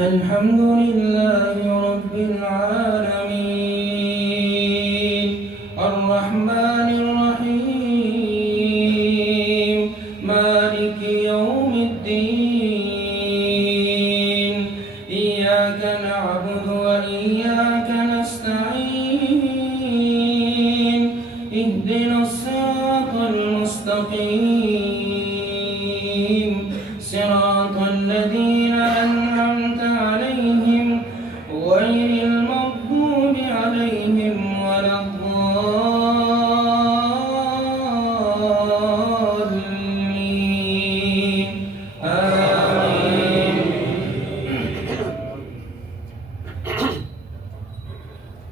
الحمد لله رب العالمين الرحمن الرحيم مالك يوم الدين إياك نعبد وإياك نستعين اهدنا الصراط المستقيم صراط الذين أنعمت عليهم غير المغضوب عليهم ولا الضالين آمين.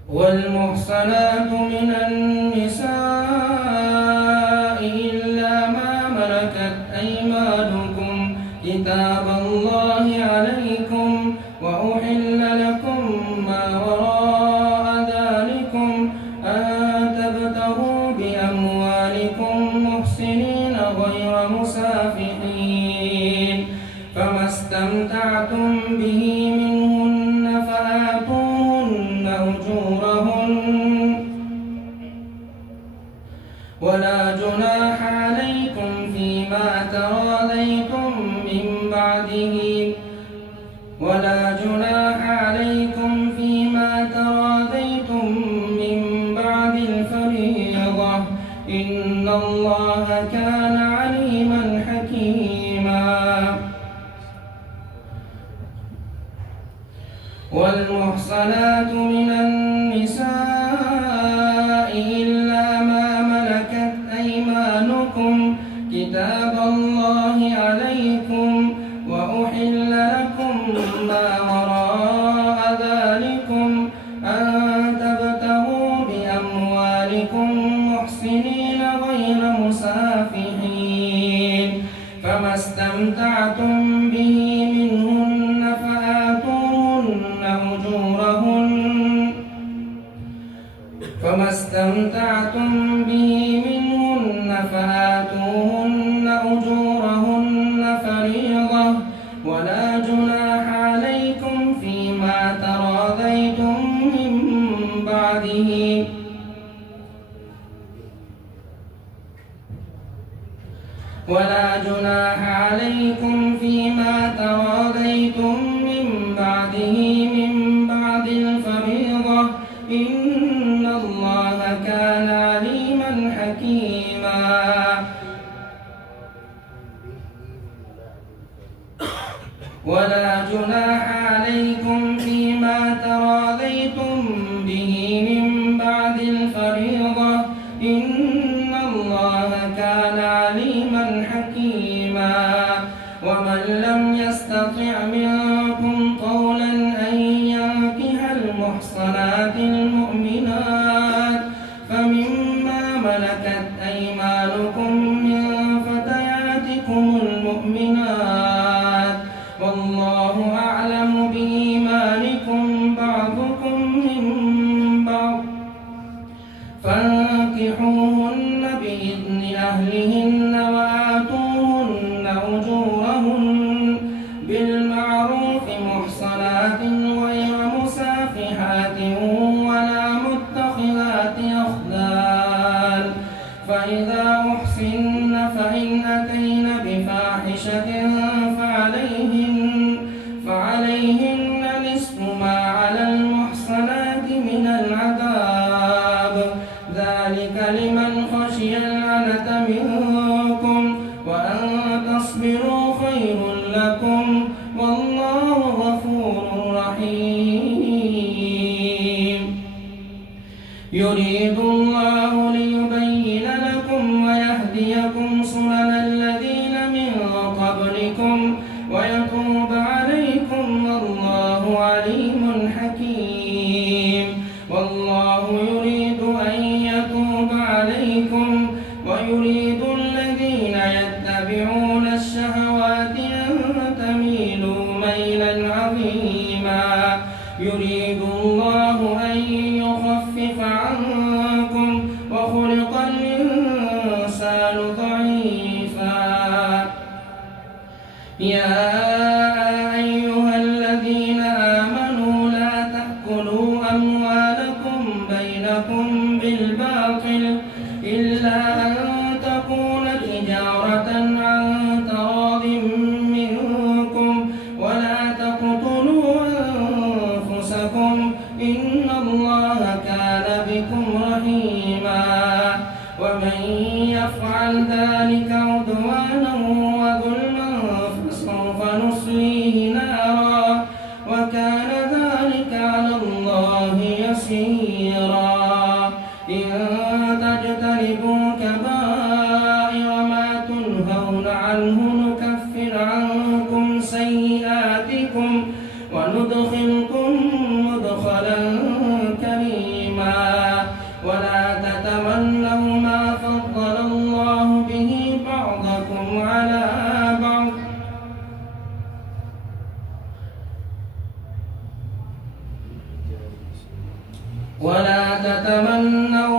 والمحصنات من النساء إلا ما ملكت أيمانكم كتاب الله عليكم وأحل لكم ما وراء ذلكم أن تبتغوا بأموالكم محسنين غير مسافحين فما استمتعتم به منهن فآتوهن أجورهن ولا جناح عليكم فيما تراضيتم من بعده الفريضة إن الله كان عليما حكيما. والمحصنات من النساء إلا ما ملكت أيمانكم كتاب الله عليكم وأحل لكم ما وراء ذلكم أن تبتغوا بأموالكم محسنين غير مسافحين فما استمتعتم به منهن فآتوهن أجورهن فريضة ولا جناح عليكم فيما تراضيتم من بعده من بعد الفريضة إن الله كان عليما حكيما. ولا جناح عليكم فيما تراضيتم به من بعد الفريضة إن الله كان عليما حكيما. ومن لم يستطع منكم قولا أن ينكح المحصنات المؤمنات فمما ملكت أيمانكم من فتياتكم المؤمنات والله أعلم بإيمانكم بعضكم من بعض فانكحوهن بإذن أهلهن وآتوهن أجورهن بالمعروف محصنات غير مسافحات ولا متخذات أخدان فإذا أحصن فإن أتين بفاحشة فعليهن نصف ما على المحصنات من العذاب ذلك لمن خشي العنة منكم وأن تصبروا خير لكم والله غفور رحيم. يريد الله ليبين لكم ويهديكم سنن الذين من قبلكم ويتوب عليكم والله عليم حكيم. والله يريد أن يتوب عليكم ويريد الذين يتبعون الشهوات أن تميلوا ميلا عظيما. يريد الله أن يخفف عنكم وندخلكم مدخلا كريما ولا تتمنوا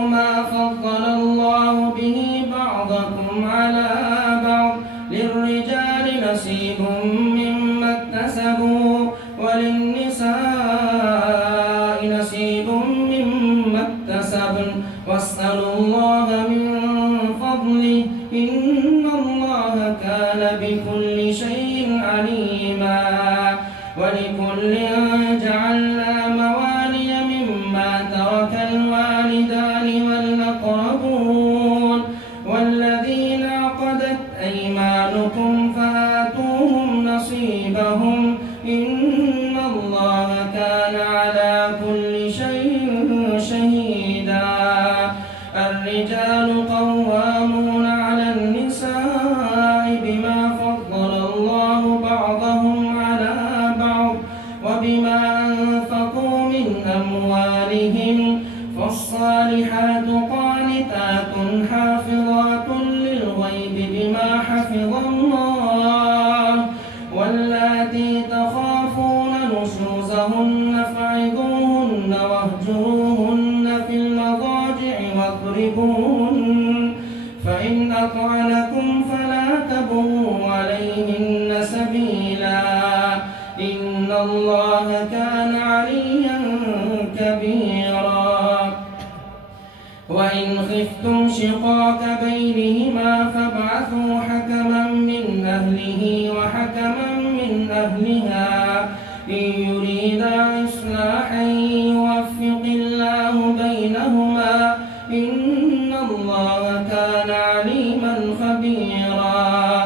ما فضل الله به بعضكم على بعض للرجال نصيب مما اكتسبوا وللنساء نصيب مما اكتسبن واسألوا الله من فضله إن الله كان بكل شيء عليما ولكل جعلنا موالي مما ترك الوالدان والأقربون والذين عقدت أيمانكم فآتوهم نصيبهم إن الله كان على كل شيء شهيدا الرجال قوامون على النساء بما فضل الله بعضهم على بعض وبما أنفقوا من أموالهم فالصالحات قانتات حافظات للغيب بما حفظ الله واللاتي تخافون نشوزهن فعظوهن واهجروهن في المضاجع واضربوهن فإن أطعنكم فلا تبغوا عليهن سبيلا إن الله كان عليا كبيرا وإن خفتم شقاق بينهما فابعثوا حكما من أهله وحكما من أهلها إن يريدا إصلاحا يوفق الله بينهما إن الله كان عليما خبيرا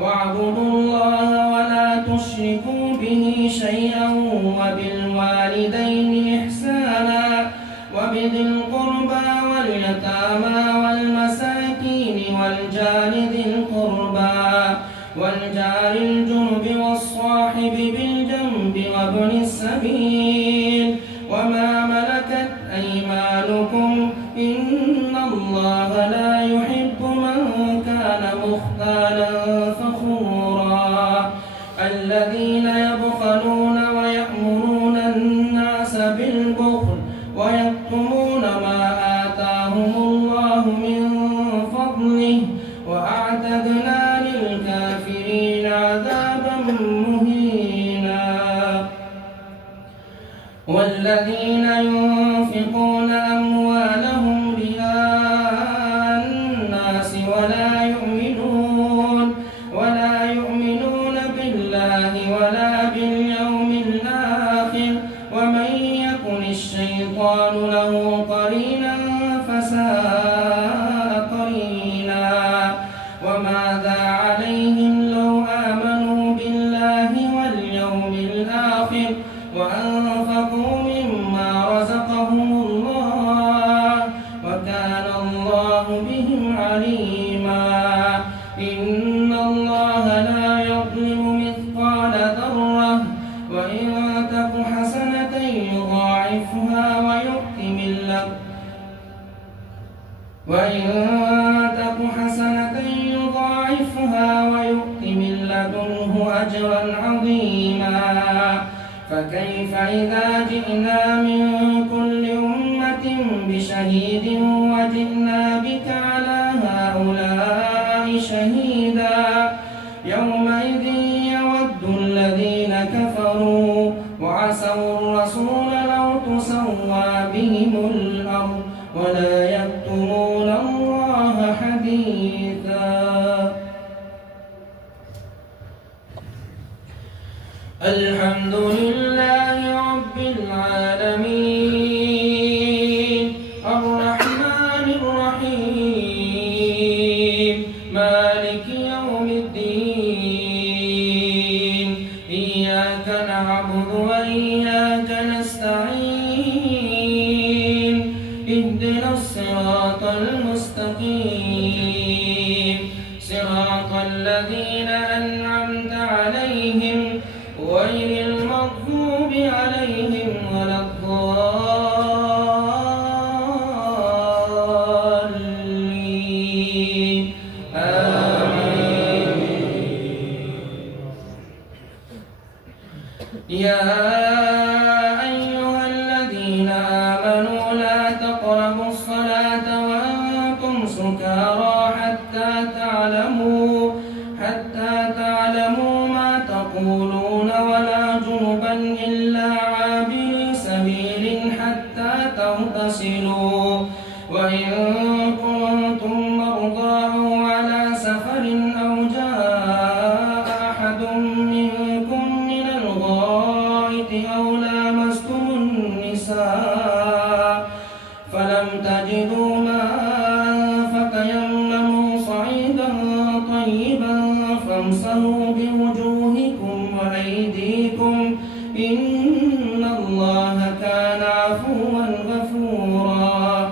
واعبدوا الله ولا تشركوا به شيئا وبالوالدين إحسانا وبذي القربى واليتامى والمساكين والجار ذي القربى والجار الجنب والصاحب بالجنب وابن السبيل وما ملكت أيمانكم إن الله لا يحب من كان مختالا فخورا الذين يبخلون ويأمرون الناس بالبخل ويكتمون ما آتاهم الله من فضله وأعتدنا للكافرين عذابا مهينا والذين ينفقون أموالهم رئاء الناس ولا يؤمنون بالله ولا باليوم الآخر ومن يكن الشيطان له قرينا فساء قرينا وماذا عليهم لو آمنوا بالله واليوم الآخر وأنفقوا مما رزقهم الله وكان الله بهم عليما إن الله لا يظلم مثقال ذرة وإن تك حسنة يضاعفها ويؤت من لدنه أجرا عظيما فكيف إذا جئنا من كل أمة بشهيد وجئنا بك على هؤلاء شهيدا يومئذ يود الذين كفروا وعصوا الرسول لو تسوى بهم الأرض ولا يكتمون الله حديثا الحمد لله رب العالمين الرحمن الرحيم مالك يوم الدين إياك نعبد وإياك نستعين اهدنا الصراط المستقيم صراط الذين أنعمت عليهم غير المغضوب عليهم ولا الضالين آمين. يا أيها الذين آمنوا لا تقربوا الصلاة وأنتم سكارى حتى تعلموا ما تقولون ولا جنبا إلا عابري سبيل حتى تغتسلوا وإن كنتم مرضى أو على سفر أو جاء أحد منكم من الغائط أو لامستم النساء فلم تجدوا ماء فتيمموا صعيدا طيبا فامسحوا بوجوهكم وأيديكم إن الله كان عفوا غفورا.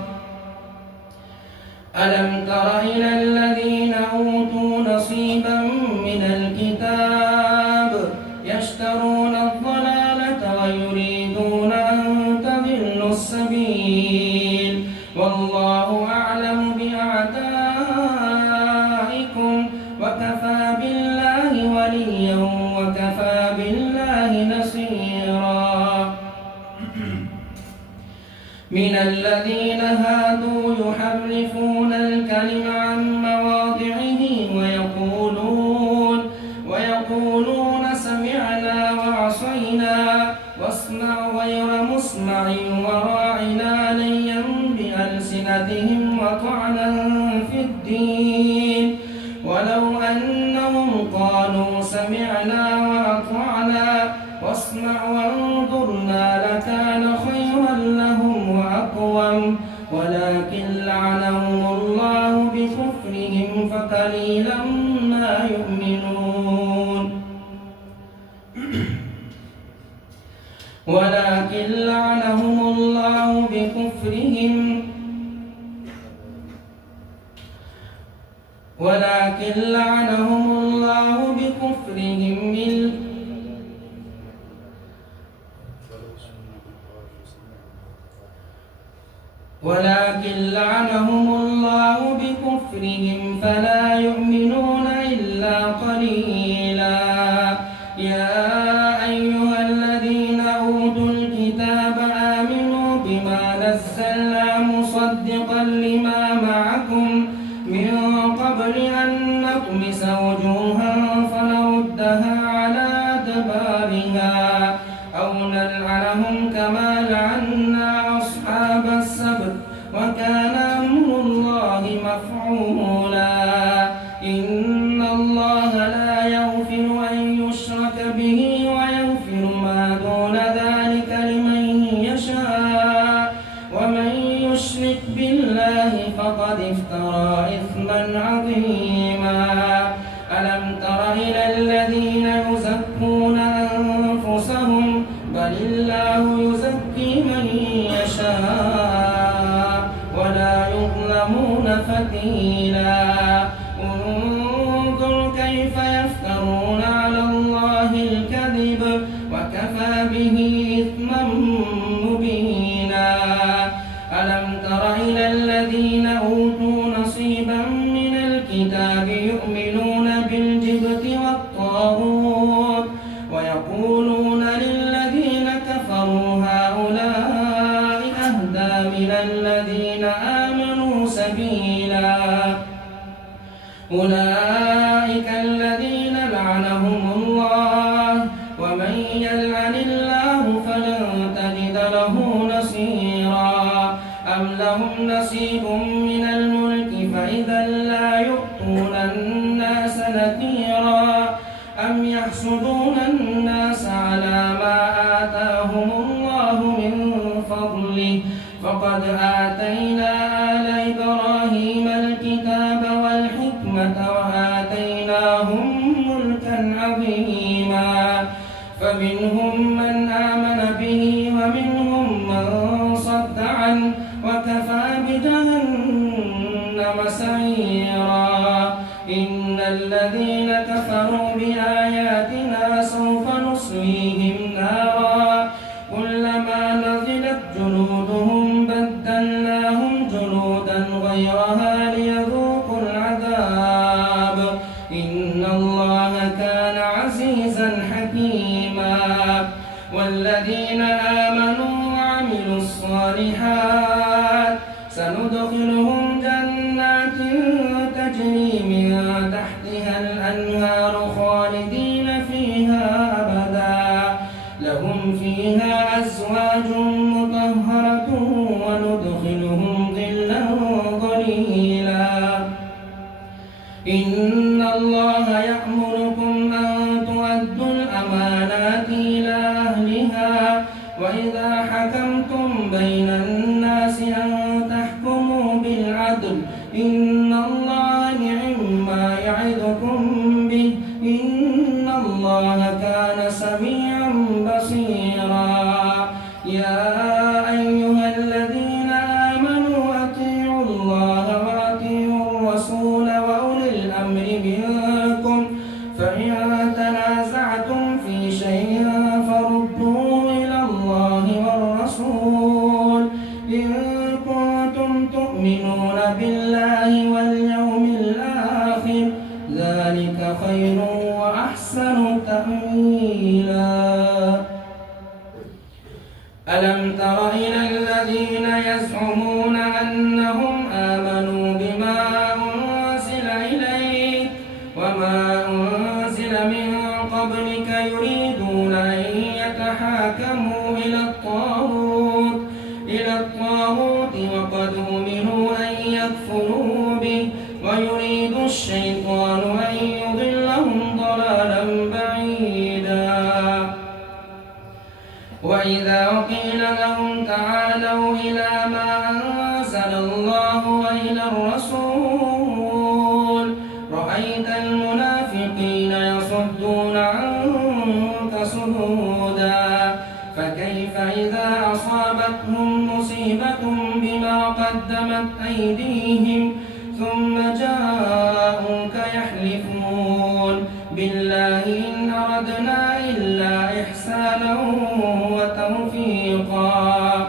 ألم تر إلى الذين أوتوا نصيبا من الكتاب يشترون الضلالة ويريدون أن تضلوا السبيل والله أعلم بأعدائكم وكفى بالله وليا وكفى بالله نصيرا. من الذين هادوا يحرفون الكلم عن مواضعه ويقولون سمعنا وعصينا واسمع غير مسمع وراعنا ليا بألسنتهم وطعنا في الدين ولو أنهم قالوا سمعنا وأطعنا واسمع وانظرنا لكان خيرا لهم وأقوم ولكن لعنهم الله بكفرهم فقليلا ما يؤمنون. ولكن لعنهم الله بكفرهم فلا يؤمنون إلا قليلا. يا أيها الذين أوتوا الكتاب آمنوا بما نزلنا مصدقا لما معكم من قبل أن نطمس وجوها فنردها على أدبارها أو نلعنهم كما لعنا أصحاب السبت وكان أمر الله مفعولا. إن الله لا يغفر أن يشرك به ويغفر ما دون ذلك لمن يشاء ومن يشرك بالله فقد افترى إثما عظيما. ألم تر إلى الذين يزكون أنفسهم بل الله يزكي من يشاء ولا يظلمون فتيلا. انظر كيف يفترون على الله الكذب وكفى به إثما مبينا. ألم تر إلى الذين أوتوا نصيبا من الكتاب يؤمنون بالجبت والطاغوت ويقولون للذين كفروا هؤلاء أهدى من الذين آمنوا سبيلا. أولئك الذين لعنهم الله ومن يلعن الله فلن تجد له نصيرا. أم لهم نصيب من الملك فإذا لا يؤتون الناس نكيرا أم يحسدون الناس على ما آتاهم الله من فضله فقد آتينا آل إبراهيم الكتاب والحكمة وآتيناهم ملكا عظيما. فمنهم من آمن به ومنهم من صد عنه وكفى بجهنم سعيرا. إن الذين كفروا بآياتنا سوف نصليهم نارا والذين آمنوا وعملوا الصالحات سندخلهم جنات تجري من تحتها الأنهار خالدين فيها أبدا لهم فيها أزواج مطهرة وندخلهم ظلا ظليلا إن الله يأمركم أن تؤدوا الأمانات إلى أهلها وإذا حكمتم بين الناس أن تحكموا بالعدل إن الله نعم يعظكم به إن الله كان سميعا بصيرا يا أيها الذين آمنوا أطيعوا الله وأطيعوا الرسول وأولي الأمر منكم فإن تنازعتم في شيء فردوه إلى الله والرسول إن كنتم تؤمنون بالله واليوم الآخر ذلك خير وأحسن تأويلا ألم تر إلى الذين يزعمون أنهم آمنوا بما أنزل إليك وما أنزل من قبلك يريدون أن يتحاكموا إلى الطاغوت وقد أمروا أن يكفروا به ويريد الشيطان أن يضلهم ضلالا بعيدا وإذا قيل لهم تعالوا إلى ما أنزل الله وإلى الرسول رأيت المنافقين يصدون عنك صدودا فكيف إذا أصابتهم مصيبة بما قدمت أيديهم ثم جاءوك يحلفون بالله إن أردنا إلا إحسانا وتوفيقا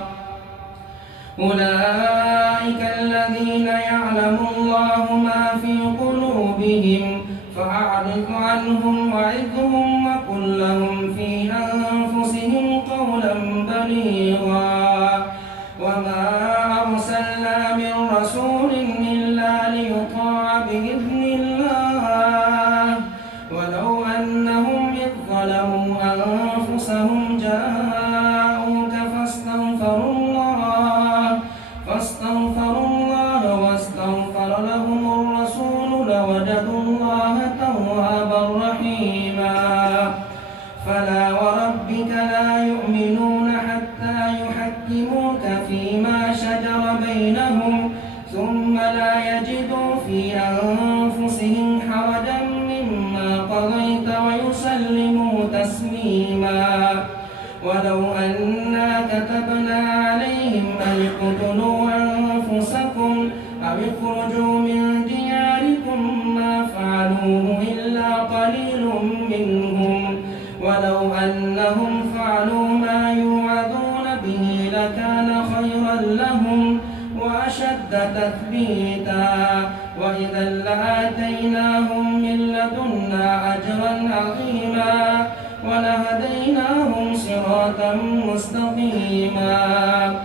أولئك الذين يعلم الله ما في قلوبهم فأعرض عنهم وعظهم وقل لهم في أنفسهم قولا بليغا وما أرسلنا من رسول إلا ليطاع بإذن الله ولو أنهم إذ ظلموا أنفسهم جاءوك فاستغفروا الله واستغفر لهم الرسول لوجدوا الله توابا رحيما فلا وربك لا يؤمنون حتى يحكموك فيما شجر بينهم ثم لا يجدوا في أنفسهم حرجا مما قضيت ويسلموا تسليما ولو أنا كتبنا عليهم أن اقتلوا أنفسكم أو اخرجوا من دياركم ما فعلوه إلا قليل منهم ولو أنهم فعلوا ما يوعظون به لكان خيرا لهم وأشد تثبيتا وإذا لآتيناهم من لدنا أجرا عظيما ولهديناهم صراطا مستقيما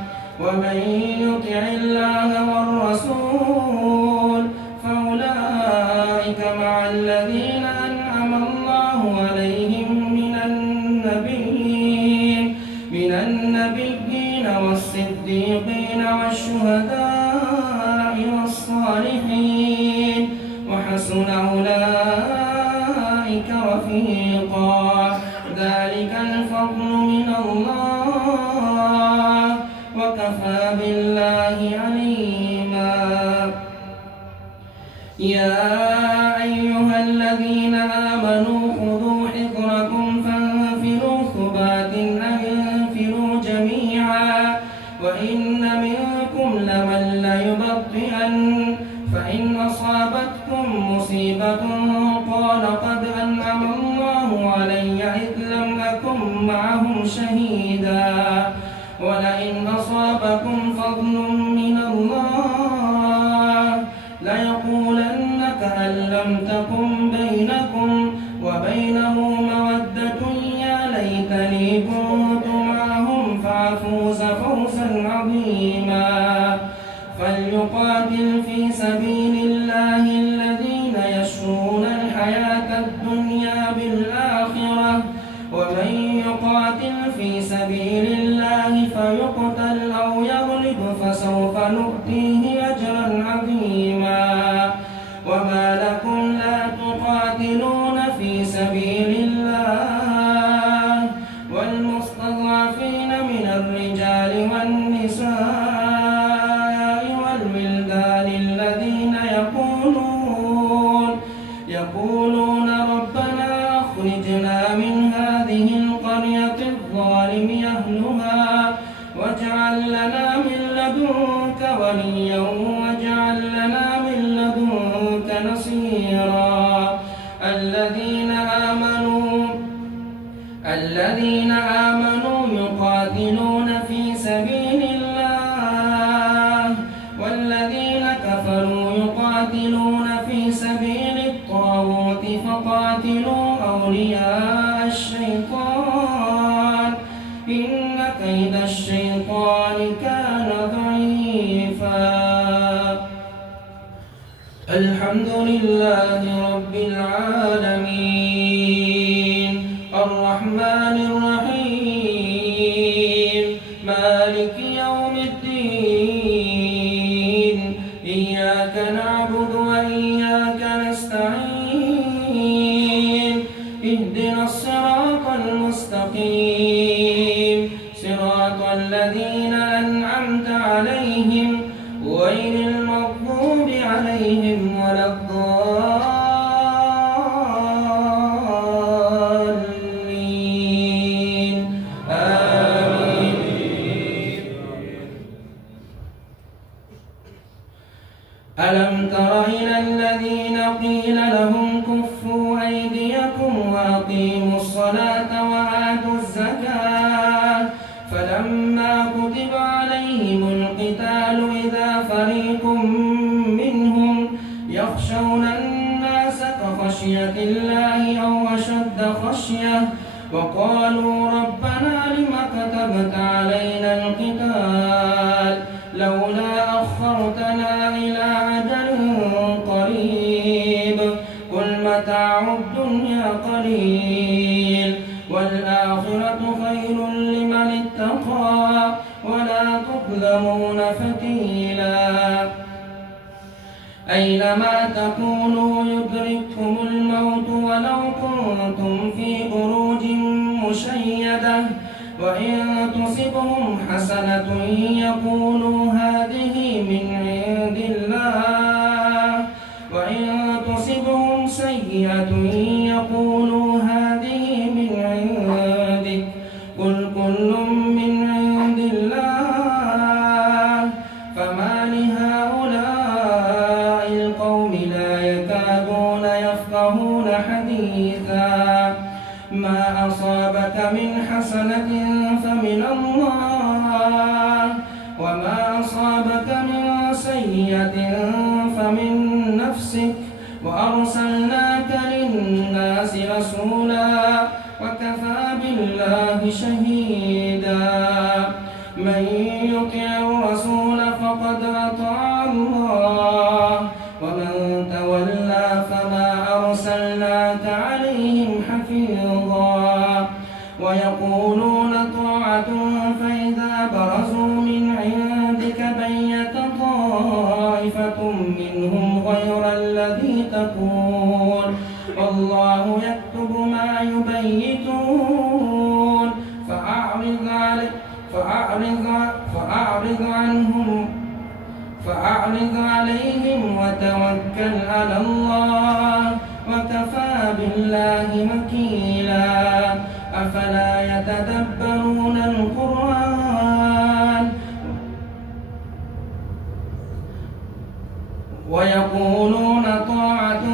ومن يطع الله والرسول فأولئك مع الذين أنعم الله عليهم من النبيين والصديقين والشهداء والصالحين وحسن أولئك رفيقا ذلك الفضل من الله وكفى بالله عليما يا أيها الذين آمنوا خذوا حذركم فانفروا ثبات أو انفروا جميعا وإن منكم لمن ليبطئن فإن أصابتكم مصيبة قال قد أنعم الله علي إذ لم أكن معهم شهيدا ولئن أصابكم فضل من الله ليقولن كأن لم تكن بينكم وبينه مودة يا ليتني كنت يقاتل في سبيل الله فيقتل أو يغلب فسوف نؤتيه أجرا عظيما وما لكم لا تقاتلون في سبيل الله والمستضعفين من الرجال والنساء والولدان الذين يقولون ربنا أخرجنا من هذه القرية الظالم أهلها واجعل لنا من لدنك وليا واجعل لنا من لدنك نصيرا الذين آمنوا يقاتلون في سبيل الله والذين كفروا يقاتلون في سبيل الطاغوت فقاتلوا أولياء الشيطان إن كيد الشيطان كان ضعيفا. الحمد لله رب العالمين الرحمن الرحيم مالك يوم الدين إياك نعبد وإياك نستعين اهدنا الصراط المستقيم صراط الذين أنعمت عليهم غير المغضوب عليهم ولا الضالين آمين. ألم تر إلى الذين قيل لهم كفوا أيديكم وأقيموا الصلاة وآتوا الزكاة فلما كتب عليهم القتال إذا فريق منهم يخشون الناس كخشية الله أو أشد خشية وقالوا ربنا لم كتبت علينا القتال لولا أخرتنا إلى أجل قريب قل متاع الدنيا قليل والآخرة خير لمن اتقى ولا تظلمون فتيلا أينما تكونوا يدرككم الموت ولو كنتم في بروج مشيدة وإن تصبهم حسنة يقولوا هذه من عند الله وإن تصبهم سيئة يقولوا هذه من عندك قل كل من عند الله فما لهؤلاء القوم لا يكادون يفقهون حديثا ما أصابك من حسنة فمن الله وما أصابك من سيئة فمن نفسك وأرسلناك للناس رسولا وكفى بالله شهيدا من يطع الرسول فقد أطاع الله ومن تولى فما أرسلناك عليهم حفيظا ويقولون طاعة فإذا برزوا من عندك بيت طائفة منهم غير الذي تقول والله يكتب ما يبيتون فأعرض عليهم وتوكل على الله وكفى بالله وكيلا أفلا يتدبرون القرآن ويقولون طاعة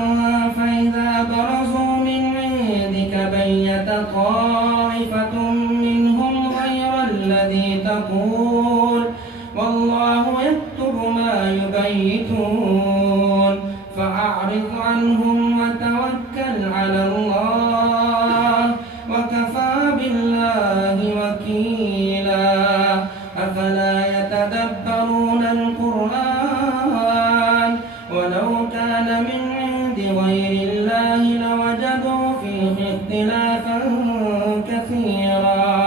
فإذا برزوا من عندك بيت طائفة منهم غير الذي تقول والله يكتب ما يبيتون فأعرض عنهم وتوكل على الله وكفى بالله وكيلا أفلا يتدبرون القرآن ولو كان من عند غير الله لوجدوا فيه اختلافا كثيرا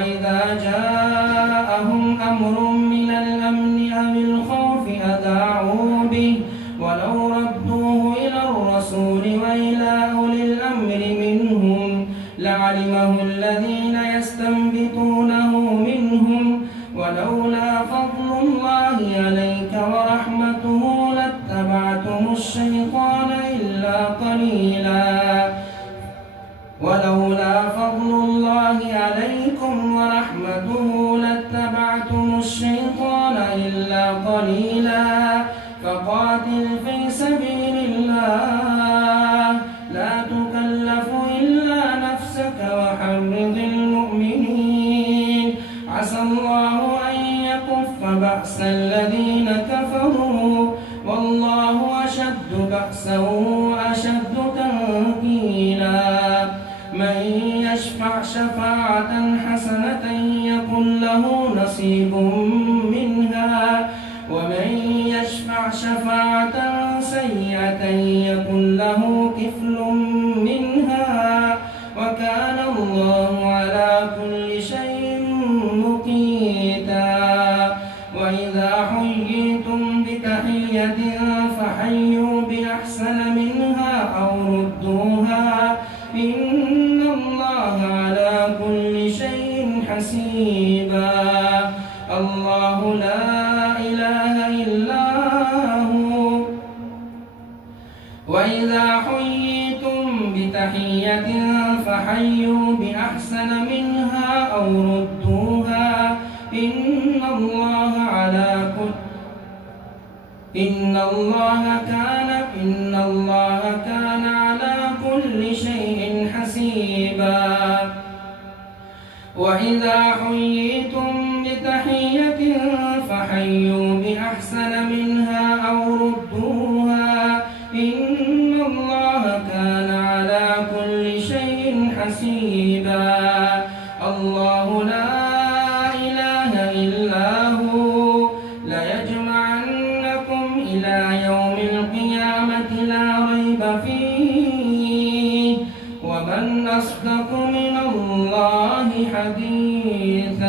وإذا جاءهم أمر من الأمن أو الخوف أذاعوا به ولو ردوه إلى الرسول وإلى أولي الأمر منهم لعلمه الذين يستنبطونه منهم ولولا فضل الله عليك ورحمته لاتبعتم الشيطان إلا قليلا ولولا فضل الله عليكم ورحمته لاتبعتم الشيطان إلا قليلا فقاتل في سبيل الله لا تكلف إلا نفسك وحرض المؤمنين عسى الله أن يكف بأس الذين كفروا والله أشد بأسا وأشد تنكيلا من يشفع شفاعة حسنة يكن له نصيب منها ومن يشفع شفاعة سيئة يكن له كفل منها وكان الله على كل شيء مقيتا وإذا حييتم بتحية فحيوا بأحسن منها أو ردوها إن الله على كل شيء حسيبا الله لا إله إلا هو وإذا حييتم بتحية فحيوا بأحسن منها أو ردوها إن الله كان على كل شيء حسيبا وإذا حييتم بتحية فحيوا بأحسن منها أو ردوها إن الله كان على كل شيء حسيبا الله لا إله إلا هو ليجمعنكم إلى يوم القيامة لا ريب فيه ومن أصدق من الله حديثا